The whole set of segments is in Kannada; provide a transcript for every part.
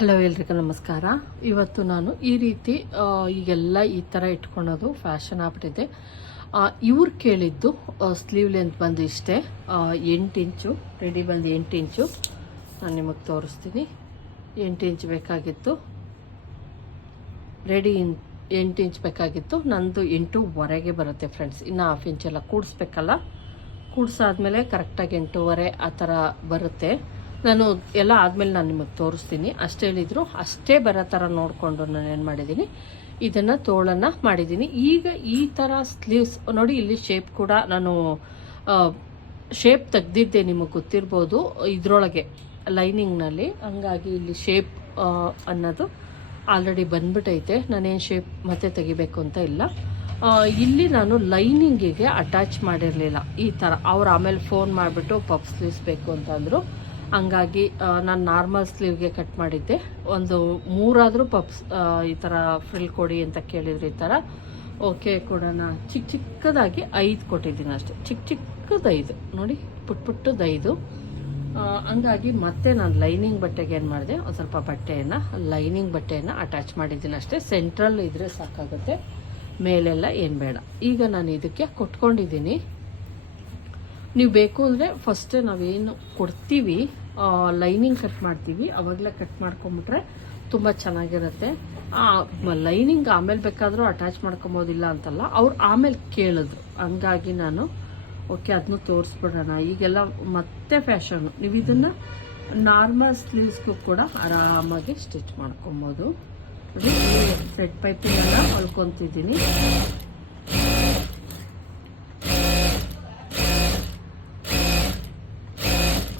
ಹಲೋ ಎಲ್ರಿಗೂ ನಮಸ್ಕಾರ. ಇವತ್ತು ನಾನು ಈ ರೀತಿ ಈಗೆಲ್ಲ ಈ ಥರ ಇಟ್ಕೊಳೋದು ಫ್ಯಾಷನ್ ಆಗ್ಬಿಟ್ಟಿದೆ. ಇವ್ರು ಕೇಳಿದ್ದು ಸ್ಲೀವ್ ಲೆಂತ್ ಬಂದು ಇಷ್ಟೇ. ಎಂಟು ಇಂಚು ರೆಡಿ ಬಂದು ಎಂಟು ಇಂಚು. ನಾನು ನಿಮಗೆ ತೋರಿಸ್ತೀನಿ. ಎಂಟು ಇಂಚ್ ಬೇಕಾಗಿತ್ತು. ರೆಡಿ ಇನ್, ಎಂಟು ಇಂಚ್ ಬೇಕಾಗಿತ್ತು. ನಂದು ಎಂಟೂವರೆಗೆ ಬರುತ್ತೆ ಫ್ರೆಂಡ್ಸ್ ಇನ್ನು ಹಾಫ್ ಇಂಚೆಲ್ಲ ಕೂಡಿಸ್ಬೇಕಲ್ಲ? ಕೂಡಿಸಾದ್ಮೇಲೆ ಕರೆಕ್ಟಾಗಿ ಎಂಟೂವರೆ ಆ ಥರ ಬರುತ್ತೆ. ನಾನು ಎಲ್ಲ ಆದಮೇಲೆ ನಾನು ನಿಮಗೆ ತೋರಿಸ್ತೀನಿ. ಅಷ್ಟೇ ಹೇಳಿದ್ರು, ಅಷ್ಟೇ ಬರೋ ಥರ ನೋಡಿಕೊಂಡು ನಾನು ಏನು ಮಾಡಿದ್ದೀನಿ? ಇದನ್ನು ತೋಳನ್ನು ಮಾಡಿದ್ದೀನಿ. ಈಗ ಈ ಥರ ಸ್ಲೀವ್ಸ್ ನೋಡಿ ಇಲ್ಲಿ ಶೇಪ್ ಕೂಡ ನಾನು ಶೇಪ್ ತೆಗ್ದಿದ್ದೆ ನಿಮಗೆ ಗೊತ್ತಿರ್ಬೋದು, ಇದರೊಳಗೆ ಲೈನಿಂಗ್ನಲ್ಲಿ ಹಂಗಾಗಿ ಇಲ್ಲಿ ಶೇಪ್ ಅನ್ನೋದು ಆಲ್ರೆಡಿ ಬಂದ್ಬಿಟ್ಟೈತೆ ನಾನೇನು ಶೇಪ್ ಮತ್ತೆ ತೆಗಿಬೇಕು ಅಂತ ಇಲ್ಲ. ಇಲ್ಲಿ ನಾನು ಲೈನಿಂಗಿಗೆ ಅಟ್ಯಾಚ್ ಮಾಡಿರಲಿಲ್ಲ ಈ ಥರ ಅವ್ರು ಆಮೇಲೆ ಫೋನ್ ಮಾಡಿಬಿಟ್ಟು ಪಪ್ ಸ್ಲೀವ್ಸ್ ಬೇಕು ಅಂತಂದರು. ಹಂಗಾಗಿ ನಾನು ನಾರ್ಮಲ್ ಸ್ಲೀವ್ಗೆ ಕಟ್ ಮಾಡಿದ್ದೆ. ಒಂದು ಮೂರಾದರೂ ಪಪ್ಸ್ ಈ ಥರ ಫ್ರಿಲ್ ಕೊಡಿ ಅಂತ ಕೇಳಿದ್ರು ಈ ಥರ ಓಕೆ ಕೊಡೋಣ. ಚಿಕ್ಕ ಚಿಕ್ಕದಾಗಿ ಐದು ಕೊಟ್ಟಿದ್ದೀನಿ ಅಷ್ಟೇ. ಚಿಕ್ಕ ಚಿಕ್ಕದು ಐದು. ನೋಡಿ, ಪುಟ್ ಪುಟ್ಟದ್ದು ಐದು. ಹಂಗಾಗಿ ಮತ್ತೆ ನಾನು ಲೈನಿಂಗ್ ಬಟ್ಟೆಗೆ ಏನು ಮಾಡಿದೆ? ಒಂದು ಸ್ವಲ್ಪ ಬಟ್ಟೆಯನ್ನು, ಲೈನಿಂಗ್ ಬಟ್ಟೆಯನ್ನು ಅಟ್ಯಾಚ್ ಮಾಡಿದ್ದೀನಿ ಅಷ್ಟೇ. ಸೆಂಟ್ರಲ್ ಇದ್ರೆ ಸಾಕಾಗುತ್ತೆ. ಮೇಲೆಲ್ಲ ಏನು ಬೇಡ. ಈಗ ನಾನು ಇದಕ್ಕೆ ಕೊಟ್ಕೊಂಡಿದ್ದೀನಿ. ನೀವು ಬೇಕು ಅಂದರೆ ಫಸ್ಟೇ ನಾವೇನು ಕೊಡ್ತೀವಿ ಲೈನಿಂಗ್ ಕಟ್ ಮಾಡ್ತೀವಿ. ಅವಾಗಲೇ ಕಟ್ ಮಾಡ್ಕೊಂಬಿಟ್ರೆ ತುಂಬ ಚೆನ್ನಾಗಿರುತ್ತೆ. ಲೈನಿಂಗ್ ಆಮೇಲೆ ಬೇಕಾದರೂ ಅಟ್ಯಾಚ್ ಮಾಡ್ಕೊಬೋದಿಲ್ಲ ಅಂತಲ್ಲ, ಅವ್ರು ಆಮೇಲೆ ಕೇಳಿದ್ರು. ಹಂಗಾಗಿ ನಾನು ಓಕೆ ಅದನ್ನು ತೋರಿಸ್ಬಿಡೋಣ. ಈಗೆಲ್ಲ ಮತ್ತೆ ಫ್ಯಾಷನು ನೀವು ಇದನ್ನು ನಾರ್ಮಲ್ ಸ್ಲೀವ್ಸ್ಗೂ ಕೂಡ ಆರಾಮಾಗಿ ಸ್ಟಿಚ್ ಮಾಡ್ಕೊಬೋದು. ಸೆಟ್ ಪೈಪಿಂಗ್ ಎಲ್ಲ ಹೊಲ್ಕೊತಿದ್ದೀನಿ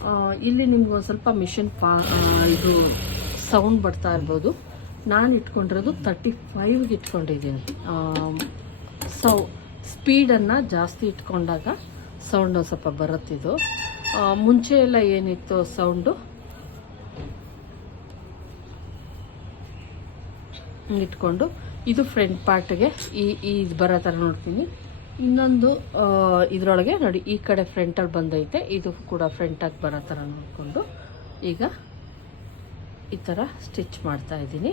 ಆ, ಇಲ್ಲಿ ನಿಮ್ಗೆ ಒಂದು ಸ್ವಲ್ಪ ಮಿಷಿನ್ ಪಾ ಇದು ಸೌಂಡ್ ಬರ್ತಾ ಇರ್ಬೋದು. ನಾನು ಇಟ್ಕೊಂಡಿರೋದು ತರ್ಟಿ ಫೈವ್ಗೆ ಇಟ್ಕೊಂಡಿದ್ದೀನಿ. ಸೌ ಸ್ಪೀಡನ್ನು ಜಾಸ್ತಿ ಇಟ್ಕೊಂಡಾಗ ಸೌಂಡ್ ಒಂದು ಸ್ವಲ್ಪ ಬರುತ್ತಿದ್ದು ಮುಂಚೆ ಎಲ್ಲ ಏನಿತ್ತು ಸೌಂಡು ಇಟ್ಕೊಂಡು, ಇದು ಫ್ರಂಟ್ ಪಾರ್ಟ್ಗೆ ಈ ಈ ಬರೋ ಥರ ನೋಡ್ತೀನಿ. ಇನ್ನೊಂದು ಇದರೊಳಗೆ ನೋಡಿ, ಈ ಕಡೆ ಫ್ರಂಟಲ್ಲಿ ಬಂದೈತೆ, ಇದು ಕೂಡ ಫ್ರಂಟಾಗಿ ಬರೋ ಥರ ನೋಡಿಕೊಂಡು, ಈಗ ಈ ಥರ ಸ್ಟಿಚ್ ಮಾಡ್ತಾ ಇದ್ದೀನಿ.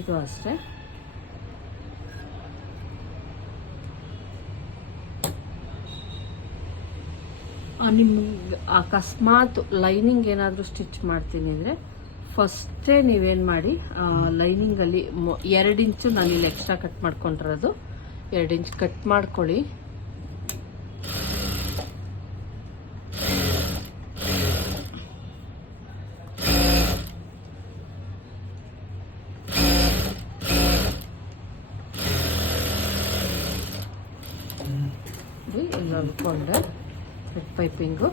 ಇದು ಅಷ್ಟೇ. ನಿಮ್ಗೆ ಅಕಸ್ಮಾತ್ ಲೈನಿಂಗ್ ಏನಾದರೂ ಸ್ಟಿಚ್ ಮಾಡ್ತೀನಿ ಅಂದರೆ ಫಸ್ಟೇ ನೀವೇನು ಮಾಡಿ ಲೈನಿಂಗಲ್ಲಿ ಎರಡು ಇಂಚು ನಾನು ಇಲ್ಲಿ ಎಕ್ಸ್ಟ್ರಾ ಕಟ್ ಮಾಡ್ಕೊಂಡಿರೋದು. ಎರಡು ಇಂಚ್ ಕಟ್ ಮಾಡ್ಕೊಳ್ಳಿ. ಅಂದ್ಕೊಂಡೆ ಥ್ರೆಡ್ ಪೈಪಿಂಗು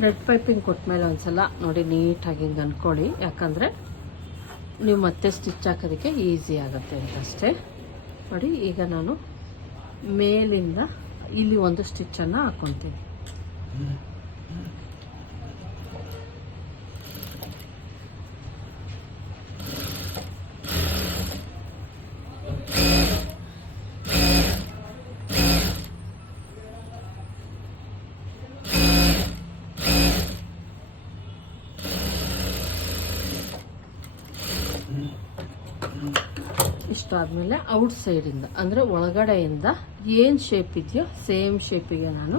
ಥ್ರೆಡ್ ಪೈಪಿಂಗ್ ಕೊಟ್ಟಮೇಲೆ ಒಂದ್ಸಲ ನೋಡಿ ನೀಟಾಗಿ ಹಿಂಗೆ ಅಂದ್ಕೊಳ್ಳಿ. ಯಾಕಂದರೆ ನೀವು ಮತ್ತೆ ಸ್ಟಿಚ್ ಹಾಕೋದಕ್ಕೆ ಈಸಿ ಆಗುತ್ತೆ ಅಂತ ಅಷ್ಟೇ. ನೋಡಿ, ಈಗ ನಾನು ಮೇಲಿಂದ ಇಲ್ಲಿ ಒಂದು ಸ್ಟಿಚ್ಚನ್ನು ಹಾಕ್ಕೊತೀನಿ ಇಷ್ಟಾದಮೇಲೆ ಔಟ್ ಸೈಡಿಂದ ಅಂದರೆ ಒಳಗಡೆಯಿಂದ ಏನು ಶೇಪ್ ಇದೆಯೋ ಸೇಮ್ ಶೇಪಿಗೆ ನಾನು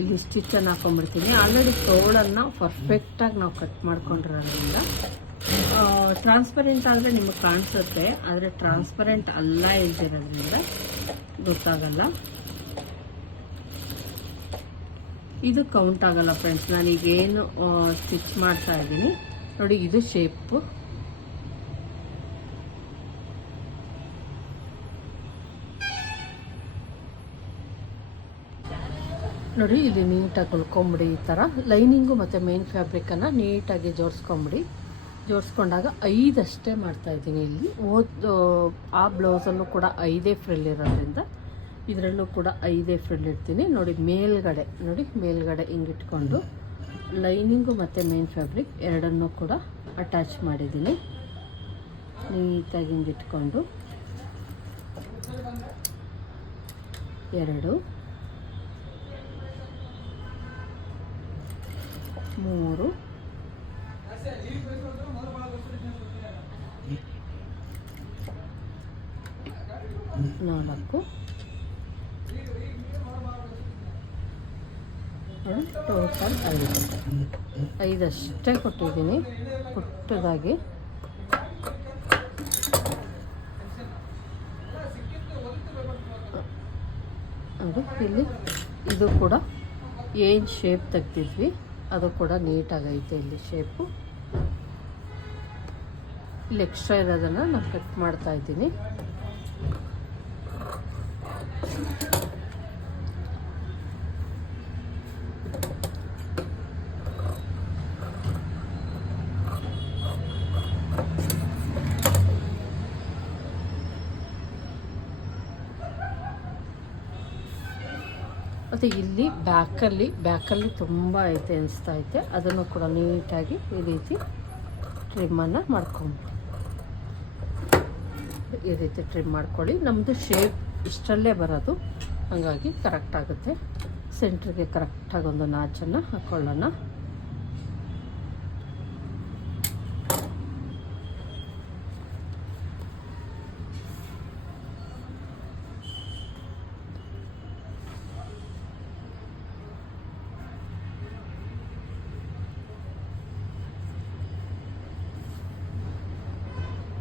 ಇಲ್ಲಿ ಸ್ಟಿಚ್ಚನ್ನು ಹಾಕೊಂಡ್ಬಿಡ್ತೀನಿ. ಆಲ್ರೆಡಿ ತೋಳನ್ನು ಪರ್ಫೆಕ್ಟಾಗಿ ನಾವು ಕಟ್ ಮಾಡ್ಕೊಂಡಿರೋದ್ರಿಂದ ಟ್ರಾನ್ಸ್ಪರೆಂಟ್ ಆದರೆ ನಿಮಗೆ ಕಾಣಿಸುತ್ತೆ, ಆದರೆ ಟ್ರಾನ್ಸ್ಪರೆಂಟ್ ಅಲ್ಲ ಇಲ್ದಿರೋದ್ರಿಂದ ಗೊತ್ತಾಗಲ್ಲ. ಇದು ಕೌಂಟ್ ಆಗಲ್ಲ ಫ್ರೆಂಡ್ಸ್ ನಾನೀಗೇನು ಸ್ಟಿಚ್ ಮಾಡ್ತಾ ಇದ್ದೀನಿ. ನೋಡಿ, ಇದು ಶೇಪು ನೋಡಿ, ಇಲ್ಲಿ ನೀಟಾಗಿ ಹೊಲ್ಕೊಂಬಿಡಿ ಈ ಥರ. ಲೈನಿಂಗು ಮತ್ತು ಮೇನ್ ಫ್ಯಾಬ್ರಿಕ್ಕನ್ನು ನೀಟಾಗಿ ಜೋಡಿಸ್ಕೊಂಬಿಡಿ. ಜೋಡಿಸ್ಕೊಂಡಾಗ ಐದಷ್ಟೇ ಮಾಡ್ತಾಯಿದ್ದೀನಿ ಇಲ್ಲಿ. ಓದು ಆ ಬ್ಲೌಸಲ್ಲೂ ಕೂಡ ಐದೇ ಫ್ರಿಲ್ ಇರೋದ್ರಿಂದ ಇದರಲ್ಲೂ ಕೂಡ ಐದೇ ಫ್ರಿಲ್ ಇಡ್ತೀನಿ. ನೋಡಿ, ಮೇಲ್ಗಡೆ ನೋಡಿ, ಮೇಲ್ಗಡೆ ಹಿಂಗಿಟ್ಕೊಂಡು ಲೈನಿಂಗು ಮತ್ತು ಮೇನ್ ಫ್ಯಾಬ್ರಿಕ್ ಎರಡನ್ನೂ ಕೂಡ ಅಟ್ಯಾಚ್ ಮಾಡಿದ್ದೀನಿ. ನೀಟಾಗಿ ಹಿಂಗಿಟ್ಕೊಂಡು ಎರಡು. ಮೂರು. ನಾಲ್ಕು. ಟೋಟಲ್ ಐದು. ಐದಷ್ಟೇ ಕೊಟ್ಟಿದ್ದೀನಿ. ಪುಟ್ಟದಾಗಿ. ಅದು ಇಲ್ಲಿ ಇದು ಕೂಡ ಏನು ಶೇಪ್ ತೆಗ್ದಿದ್ವಿ? ಅದು ಕೂಡ ನೀಟಾಗೈತೆ ಇಲ್ಲಿ ಶೇಪು ಇಲ್ಲಿ ಎಕ್ಸ್ಟ್ರಾ ಇರೋದನ್ನು ನಾನು ಕಟ್ ಮಾಡ್ತಾ ಇದ್ದೀನಿ. ಮತ್ತು ಇಲ್ಲಿ ಬ್ಯಾಕಲ್ಲಿ ಬ್ಯಾಕಲ್ಲಿ ತುಂಬ ಐತೆ ಅನಿಸ್ತಾ ಐತೆ ಅದನ್ನು ಕೂಡ ನೀಟಾಗಿ ಈ ರೀತಿ ಟ್ರಿಮ್ಮನ್ನು ಮಾಡ್ಕೊಂಡು ಈ ರೀತಿ ಟ್ರಿಮ್ ಮಾಡ್ಕೊಳ್ಳಿ. ನಮ್ಮದು ಶೇಪ್ ಇಷ್ಟರಲ್ಲೇ ಬರೋದು. ಹಾಗಾಗಿ ಕರೆಕ್ಟ್ ಆಗುತ್ತೆ. ಸೆಂಟ್ರಿಗೆ ಕರೆಕ್ಟಾಗಿ ಒಂದು ನಾಚನ್ನು ಹಾಕ್ಕೊಳ್ಳೋಣ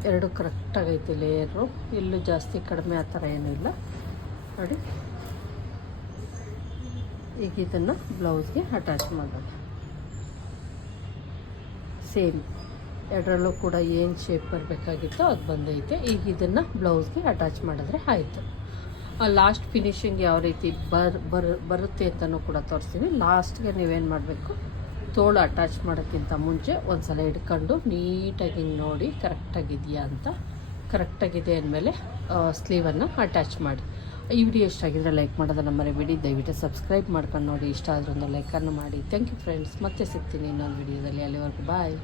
ಎರಡು ಕರೆಕ್ಟಾಗೈತಿ ಲೇಯರು ಇಲ್ಲೂ ಜಾಸ್ತಿ ಕಡಿಮೆ ಆ ಥರ ಏನಿಲ್ಲ. ನೋಡಿ. ಈಗ ಇದನ್ನು ಬ್ಲೌಸ್ಗೆ ಅಟ್ಯಾಚ್ ಮಾಡೋಣ. ಸೇಮ್ ಎರಡರಲ್ಲೂ ಕೂಡ ಏನು ಶೇಪ್ ಬರಬೇಕಾಗಿತ್ತೋ ಅದು ಬಂದೈತೆ. ಈಗ ಇದನ್ನು ಬ್ಲೌಸ್ಗೆ ಅಟ್ಯಾಚ್ ಮಾಡಿದ್ರೆ ಆಯಿತು. ಲಾಸ್ಟ್ ಫಿನಿಶಿಂಗ್ ಯಾವ ರೀತಿ ಬರ್ ಬರ್, ಬರುತ್ತೆ ಅಂತಲೂ ಕೂಡ ತೋರಿಸ್ತೀನಿ. ಲಾಸ್ಟ್ಗೆ ನೀವೇನು ಮಾಡಬೇಕು? ತೋಳು ಅಟ್ಯಾಚ್ ಮಾಡೋಕ್ಕಿಂತ ಮುಂಚೆ ಒಂದು ಸಲ ಹಿಡ್ಕೊಂಡು ನೀಟಾಗಿ ಹಿಂಗೆ ನೋಡಿ ಕರೆಕ್ಟಾಗಿದೆಯಾ ಅಂತ ಕರೆಕ್ಟಾಗಿದೆ ಅಂದಮೇಲೆ ಸ್ಲೀವನ್ನು ಅಟ್ಯಾಚ್ ಮಾಡಿ. ಈ ವಿಡಿಯೋ ಇಷ್ಟ ಆಗಿದ್ರೆ ಲೈಕ್ ಮಾಡೋದನ್ನು ಮರಿಬೇಡಿ. ದಯವಿಟ್ಟು ಸಬ್ಸ್ಕ್ರೈಬ್ ಮಾಡ್ಕೊಂಡು ನೋಡಿ. ಇಷ್ಟ ಆದ್ರೂ ಲೈಕನ್ನು ಮಾಡಿ. ಥ್ಯಾಂಕ್ ಯು ಫ್ರೆಂಡ್ಸ್ ಮತ್ತೆ ಸಿಗ್ತೀನಿ ಇನ್ನೊಂದು ವಿಡಿಯೋದಲ್ಲಿ ಅಲ್ಲಿವರೆಗೂ ಬಾಯ್